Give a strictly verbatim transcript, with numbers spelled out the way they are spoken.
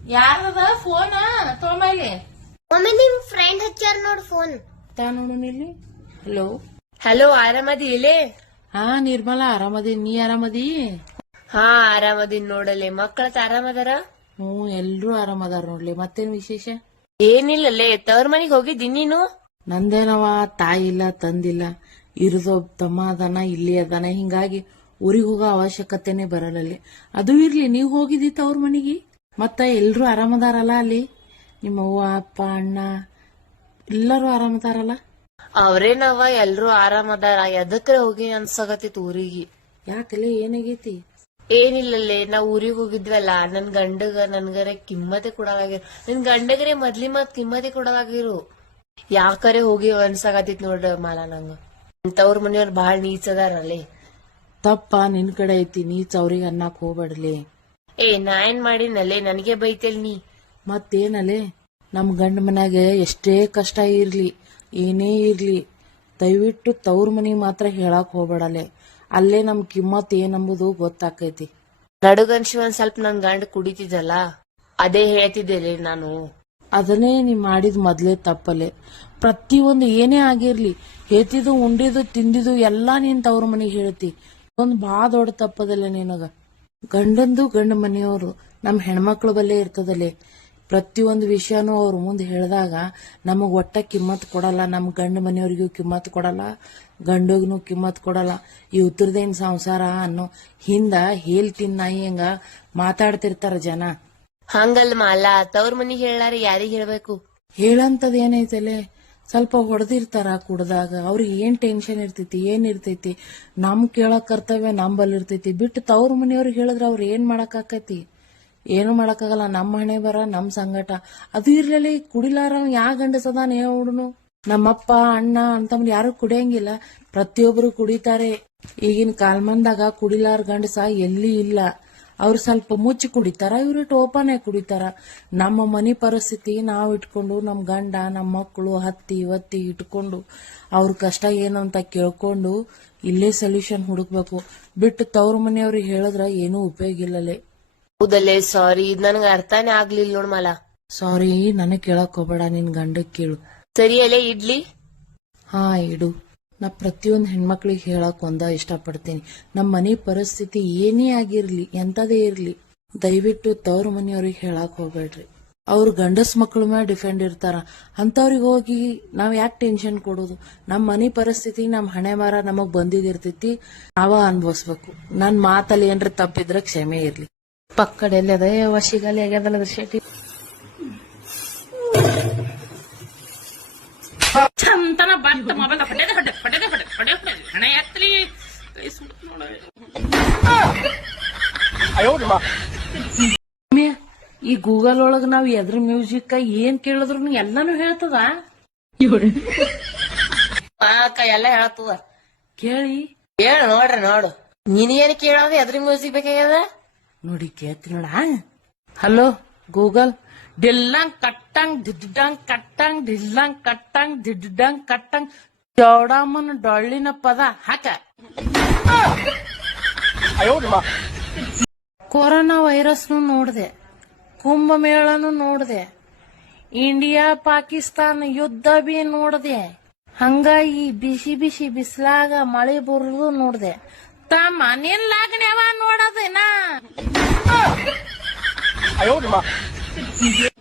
ಯಾರದ ಫೋನ್ ತೊಗೊಂಬಲ್ಲಿ ಒಮ್ಮೆ ನಿಮ್ ಫ್ರೆಂಡ್ ಹಚ್ಚಾರ ನೋಡ್ ಫೋನ್ ತಾ ನೋಡು ಇಲ್ಲಿ. ಹಲೋ ಹಲೋ ಆರಾಮದಿ ಇಲ್ಲೇ? ಹಾ ನಿರ್ಮಲಾ ಆರಾಮದಿ, ನೀ ಆರಾಮದಿ? ಹಾ ಆರಾಮದಿನ್ ನೋಡಲೆ. ಮಕ್ಕಳತ್ ಆರಾಮದಾರ? ಹ್ಮ್ ಎಲ್ರು ಆರಾಮದಾರ ನೋಡ್ಲಿ. ಮತ್ತೇನ್ ವಿಶೇಷ? ಏನಿಲ್ಲಲ್ಲೇ, ತವ್ರ ಮನಿಗ್ ಹೋಗಿದ್ದೀನಿ ನೀನು? ನಂದೇನವ, ತಾಯಿ ಇಲ್ಲ ತಂದಿಲ್ಲ, ಇರೋದೊಬ್ ತಮ್ಮ ಅದಾನ, ಇಲ್ಲಿ ಅದಾನ, ಹಿಂಗಾಗಿ ಊರಿಗೆ ಹೋಗೋ ಅವಶ್ಯಕತೆನೆ ಬರಲ್ಲಲ್ಲಿ. ಅದು ಇರ್ಲಿ, ನೀವ್ ಹೋಗಿದ್ದಿ ತವ್ರ ಮನಿಗೆ? ಮತ್ತ ಎಲ್ರು ಆರಾಮದಾರಲ್ಲ ಅಲ್ಲಿ? ನಿಮ್ಮ ಅವ್ವ ಅಪ್ಪ ಅಣ್ಣ ಎಲ್ಲರೂ ಆರಾಮದಾರಲ್ಲ? ಅವ್ರೇನವ ಎಲ್ರು ಆರಾಮದಾರ. ಎದಕ್ರೆ ಹೋಗಿ ಅನ್ಸಗತ್ತಿತ್ ಊರಿಗೆ. ಯಾಕಲೆ ಏನಾಗೈತಿ? ಏನಿಲ್ಲಲ್ಲೇ, ನಾವ್ ಊರಿಗೆ ಹೋಗಿದ್ವಲ್ಲ, ನನ್ ಗಂಡಗ ನನ್ಗರೆ ಕಿಮ್ಮತೆ ಕೊಡಲಾಗಿರು. ನಿನ್ ಗಂಡಗರೆ ಮೊದ್ಲಿ ಮತ್ ಕಿಮ್ಮತೆ ಕೊಡಲಾಗಿರು. ಯಾಕರೆ ಹೋಗಿ ಅನ್ಸಾಗತ್ತಿತ್ ನೋಡ್ರ ಮಾಲ ನಂಗ. ತವ್ರ ಮನೆಯವ್ರ ಬಾಳ ನೀಚದಾರಲ್ಲೇ. ತಪ್ಪ ನಿನ್ ಕಡೆ ಐತಿ, ನೀಚ್ ಅವ್ರಿಗೆ ಅನ್ನಕ್ ಹೋಗ್ಬೇಡಲಿ. ಏ ನಾ ಏನ್ ಮಾಡಿನಲ್ಲೇ, ನನಗೆ ಬೈತೇಲ್ ನೀ. ಮತ್ತೇನಲೆ, ನಮ್ ಗಂಡ ಮನ್ಯಾಗ ಎಷ್ಟೇ ಕಷ್ಟ ಇರ್ಲಿ ಏನೇ ಇರ್ಲಿ ದಯವಿಟ್ಟು ತವ್ರ ಮನಿ ಮಾತ್ರ ಹೇಳಕ್ ಹೋಗ್ಬೇಡಲೆ. ಅಲ್ಲೇ ನಮ್ ಕಿಮ್ಮತ್ ಏನಂಬುದು ಗೊತ್ತಾಕೈತಿ. ನಡುಗನ್ಸಿ ಒಂದ್ ಸ್ವಲ್ಪ ನನ್ ಗಂಡ ಕುಡಿತಿದ್ದಲ್ಲ, ಅದೇ ಹೇಳ್ತಿದ್ದೇಲೆ ನಾನು. ಅದನ್ನೇ ನೀ ಮಾಡಿದ್ ಮೊದ್ಲೇ ತಪ್ಪಲೆ. ಪ್ರತಿಯೊಂದು ಏನೇ ಆಗಿರ್ಲಿ, ಹೇತಿದು ಉಂಡಿದು ತಿಂದಿದು ಎಲ್ಲಾ ನೀನ್ ತವ್ರ ಮನಿಗ್ ಹೇಳ್ತಿ. ಒಂದ್ ಬಾ ದೊಡ್ಡ ತಪ್ಪದಲ್ಲ ನಿನಗ. ಗಂಡಂದು ಗಂಡ ಮನೆಯವರು ನಮ್ ಹೆಣ್ಮಕ್ಳ ಬಲ್ಲೇ ಇರ್ತದಲ್ಲೇ. ಪ್ರತಿಯೊಂದು ವಿಷಯನೂ ಅವ್ರ ಮುಂದೆ ಹೇಳಿದಾಗ ನಮಗ್ ಒಟ್ಟ ಕಿಮ್ಮತ್ ಕೊಡಲ್ಲ. ನಮ್ ಗಂಡ ಮನೆಯವ್ರಿಗೂ ಕಿಮ್ಮತ್ ಕೊಡಲ್ಲ, ಗಂಡಗ್ನು ಕಿಮ್ಮತ್ ಕೊಡಲ್ಲ. ಈ ಉತ್ತರದೇನ್ ಸಂಸಾರ ಅನ್ನೋ ಹಿಂದ ಹೇಳ್ತಿನ್ ನಾಯಿ ಹಂಗ ಮಾತಾಡ್ತಿರ್ತಾರ ಜನ. ಹಂಗಲ್ ಮಾಲ, ತವ್ರ ಮನಿಗ್ ಹೇಳಾರ ಯಾರಿಗ್ ಹೇಳ್ಬೇಕು? ಹೇಳಂತದ್ ಏನೈತಲೆ, ಸ್ವಲ್ಪ ಹೊಡೆದಿರ್ತಾರ ಕುಡ್ದಾಗ, ಅವ್ರಿಗೆ ಏನ್ ಟೆನ್ಷನ್ ಇರ್ತೈತಿ, ಏನ್ ಇರ್ತೈತಿ. ನಮ್ ಕೇಳಕ್ ಕರ್ತವ್ಯ ನಂಬಲ್ ಇರ್ತೈತಿ. ಬಿಟ್ಟು ತವ್ರ ಮನೆಯವ್ರಿಗೆ ಹೇಳಿದ್ರ ಅವ್ರ ಏನ್ ಮಾಡಕ್ ಆಕತಿ? ಏನು ಮಾಡಕ್ಕಾಗಲ್ಲ. ನಮ್ಮ ಹಣೆ ಬರ ನಮ್ ಸಂಗಟ. ಅದು ಇರ್ಲಿಲ್ಲ, ಈ ಕುಡಿಲಾರ ಯಾ ಗಂಡಸದಾನ ಹುಡುನು. ನಮ್ಮಪ್ಪ ಅಣ್ಣ ಅಂತಂದ್ ಯಾರು ಕುಡಿಯಂಗಿಲ್ಲ, ಪ್ರತಿಯೊಬ್ರು ಕುಡಿತಾರೆ. ಈಗಿನ ಕಾಲ್ಮಂದಾಗ ಕುಡಿಲಾರ ಗಂಡಸ ಎಲ್ಲಿ ಇಲ್ಲ. ಅವ್ರು ಸ್ವಲ್ಪ ಮುಚ್ಚಿ ಕುಡಿತಾರ, ಇವ್ರು ಟೋಪಾನೆ ಕುಡಿತಾರ. ನಮ್ಮ ಮನಿ ಪರಿಸ್ಥಿತಿ ನಾವ್ ಇಟ್ಕೊಂಡು, ನಮ್ ಗಂಡ ನಮ್ಮ ಮಕ್ಕಳು ಹತ್ತಿ ಒತ್ತಿ ಇಟ್ಕೊಂಡು ಅವ್ರ ಕಷ್ಟ ಏನು ಅಂತ ಕೇಳ್ಕೊಂಡು ಇಲ್ಲೇ ಸೊಲ್ಯೂಷನ್ ಹುಡುಕ್ಬೇಕು. ಬಿಟ್ಟು ತವ್ರ ಮನೆಯವ್ರಿಗೆ ಹೇಳಿದ್ರ ಏನೂ ಉಪಯೋಗ ಇಲ್ಲಲೇ. ಹೌದಲ್ಲೇ, ಸಾರಿ, ಇದ್ ನನ್ಗ ಅರ್ಥನೇ ಆಗ್ಲಿಲ್ಲ ನೋಡ್ ಮಾಲ. ಸಾರಿ, ನನಗ್ ಕೇಳಕ್ ಹೋಗ್ಬೇಡ, ನಿನ್ ಗಂಡಕ್ ಕೇಳು. ಸರಿ ಅಲ್ಲೇ ಇಡ್ಲಿ. ಹಾ ಇಡು. ನಾ ಪ್ರತಿಯೊಂದ್ ಹೆಣ್ಮಕ್ಳಿಗೆ ಹೇಳಕ್ ಒಂದ ಇಷ್ಟಪಡ್ತೀನಿ. ನಮ್ ಮನಿ ಪರಿಸ್ಥಿತಿ ಏನೇ ಆಗಿರ್ಲಿ, ಎಂತದೇ ಇರ್ಲಿ, ದಯವಿಟ್ಟು ತವ್ರ ಮನಿಯವ್ರಿಗೆ ಹೇಳಕ್ ಹೋಗ್ಬೇಡ್ರಿ. ಅವ್ರ ಗಂಡಸ್ ಮಕ್ಳ ಮೇಲೆ ಡಿಪೆಂಡ್ ಇರ್ತಾರ. ಅಂತವ್ರಿಗೆ ಹೋಗಿ ನಾವ್ ಯಾಕೆ ಟೆನ್ಷನ್ ಕೊಡೋದು? ನಮ್ ಮನಿ ಪರಿಸ್ಥಿತಿ ನಮ್ ಹಣೆ ಮಾರ ನಮಗ್ ಬಂದಿದಿರ್ತೈತಿ, ನಾವ ಅನ್ಭವಿಸ್ಬೇಕು. ನನ್ ಮಾತಲ್ಲಿ ಏನ್ರ ತಪ್ಪಿದ್ರ ಕ್ಷಮೆ ಇರ್ಲಿ. ಪಕ್ಕಡೆಲ್ಲ ಅದೇ ವಶಿಗಾಲಿ ಆಗ್ಯದಲ್ಲ ಶೆಟ್ಟಿ. ಚಂತನ ಬಂತ ಮೊಬೈಲ್ ಪಡೆದೆ ಹೊಡೆ ಪಡೆದೆ ಹೊಡೆ ಪಡೆ ಹೊಡೆ ಹಣ ಎತ್ತಲಿ ಕೈ ಸುಟ್ಟು ನೋಡ. ಈ ಗೂಗಲ್ ಒಳಗ ನಾವ್ ಎದ್ರ ಮ್ಯೂಸಿಕ್ ಏನ್ ಕೇಳಿದ್ರು ಎಲ್ಲಾನು ಹೇಳ್ತದ. ಅಕ್ಕ ಎಲ್ಲ ಹೇಳ್ತದ, ಕೇಳಿ ಹೇಳ ನೋಡ್ರಿ. ನೋಡು, ನೀನ್ ಕೇಳೋದು ಎದ್ರ ಮ್ಯೂಸಿಕ್ ಬೇಕಾಗ್ಯದ ನೋಡಿ, ಕೇಳ್ತಿ ನೋಡ. ಹಲೋ ಗೂಗಲ್, ಡಿಲ್ಲಂಗ್ ಕಟ್ಟಂಗ್ ದಿಡ್ಡಂಗ್ ಕಟ್ಟಂಗ್ ಡಿಲ್ಲಂಗ್ ಕಟ್ಟಂಗ್ ದಿಡ್ಡಂಗ್ ಕಟ್ಟಂಗ್ ಚೌಡಮ್ಮನ ಡೊಳ್ಳಿನ ಪದ ಹಾಕ. ಕೊರೋನಾ ವೈರಸ್ನು ನೋಡ್ದೆ, ಕುಂಭಮೇಳನು ನೋಡ್ದೆ, ಇಂಡಿಯಾ ಪಾಕಿಸ್ತಾನ ಯುದ್ಧ ಬಿ ನೋಡ್ದೆ, ಹಂಗ ಈ ಬಿಸಿ ಬಿಸಿ ಬಿಸ್ಲಾಗ ಮಳೆ ಬರುದು ನೋಡ್ದೆ. ತಮ್ಮ ನಿನ್ ಲಾಗಣ್ಯವ ನೋಡೋದೇನಾ?